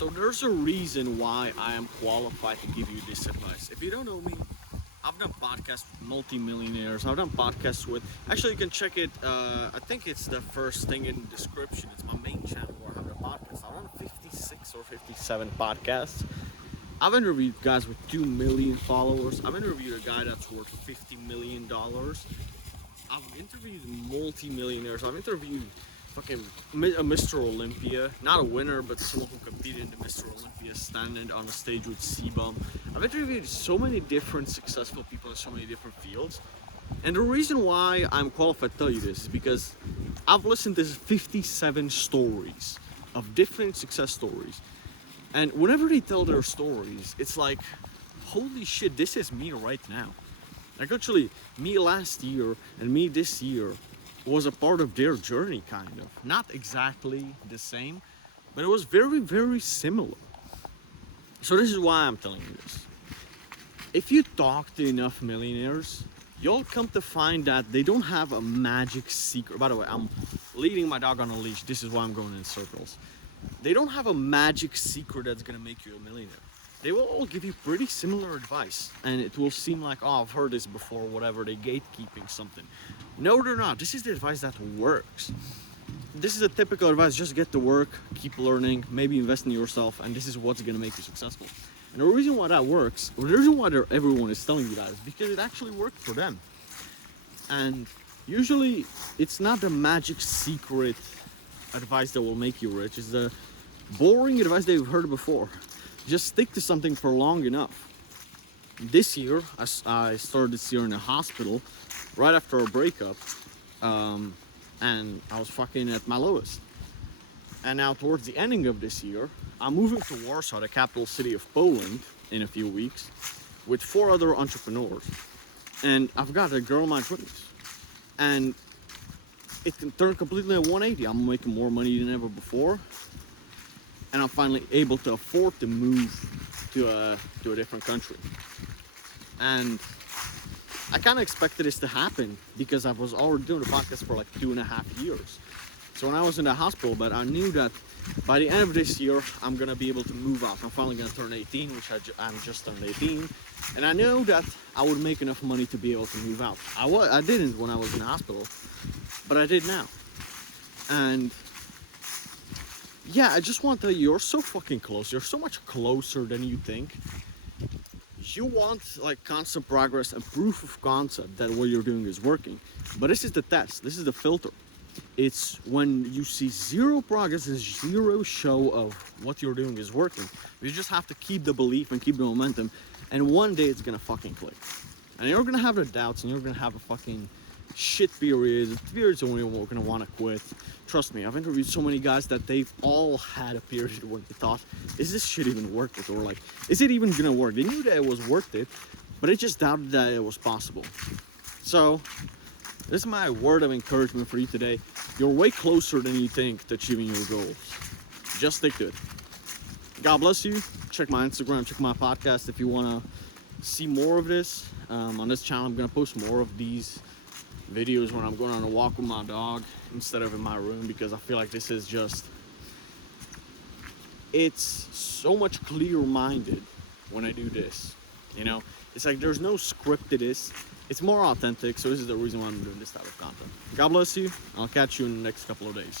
So there's a reason why I am qualified to give you this advice. If you don't know me, I've done podcasts with multimillionaires. I've done podcasts with. Actually, you can check it. I think it's the first thing in the description. It's my main channel where I have the podcast. I've done 56 or 57 podcasts. I've interviewed guys with 2 million followers. I've interviewed a guy that's worth $50 million. I've interviewed multi-millionaires. I've interviewed fucking a Mr. Olympia, not a winner, but someone who competed in the Mr. Olympia, standing on the stage with C-Bum. I've interviewed so many different successful people in so many different fields. And the reason why I'm qualified to tell you this is because I've listened to 57 stories of different success stories. And whenever they tell their stories, it's like, holy shit, this is me right now. Like actually, me last year and me this year was a part of their journey, kind of. Not exactly the same, but it was very, very similar. So this is why I'm telling you this. If you talk to enough millionaires, you'll come to find that they don't have a magic secret. By the way, I'm leading my dog on a leash. This is why I'm going in circles. They don't have a magic secret that's gonna make you a millionaire. They will all give you pretty similar advice, and it will seem like, oh, I've heard this before, whatever, they're gatekeeping something. No, they're not. This is the advice that works. This is a typical advice: just get to work, keep learning, maybe invest in yourself, and this is what's gonna make you successful. And the reason why that works, or the reason why everyone is telling you that, is because it actually worked for them. And usually, it's not the magic secret advice that will make you rich. It's the boring advice that you've heard before. Just stick to something for long enough. This year, I started this year in a hospital right after a breakup, and I was fucking at my lowest. And now towards the ending of this year, I'm moving to Warsaw, the capital city of Poland, in a few weeks with 4 other entrepreneurs. And I've got a girl in my dreams. And it can turn completely at 180. I'm making more money than ever before. And I'm finally able to afford to move to a different country. And I kind of expected this to happen because I was already doing the podcast for like 2.5 years. So when I was in the hospital, but I knew that by the end of this year, I'm going to be able to move out. I'm finally going to turn 18, which I'm just turned 18. And I know that I would make enough money to be able to move out. I didn't when I was in the hospital, but I did now. And yeah, I just want to tell you, you're so fucking close. You're so much closer than you think. You want like constant progress and proof of concept that what you're doing is working. But this is the test. This is the filter. It's when you see zero progress and zero show of what you're doing is working. You just have to keep the belief and keep the momentum. And one day it's gonna fucking click. And you're gonna have the doubts and you're gonna have a fucking shit periods when you're gonna want to quit. Trust me, I've interviewed so many guys that they've all had a period where they thought, is this shit even worth it? Or like, is it even gonna work? They knew that it was worth it, but they just doubted that it was possible. So this is my word of encouragement for you today. You're way closer than you think to achieving your goals. Just stick to it. God bless you. Check my Instagram, check my podcast if you want to see more of this. On this channel, I'm going to post more of these videos when I'm going on a walk with my dog instead of in my room, because I feel like this is just, it's so much clear-minded when I do this. You know, it's like there's no script to this. It's more authentic, so this is the reason why I'm doing this type of content. God bless you. I'll catch you in the next couple of days.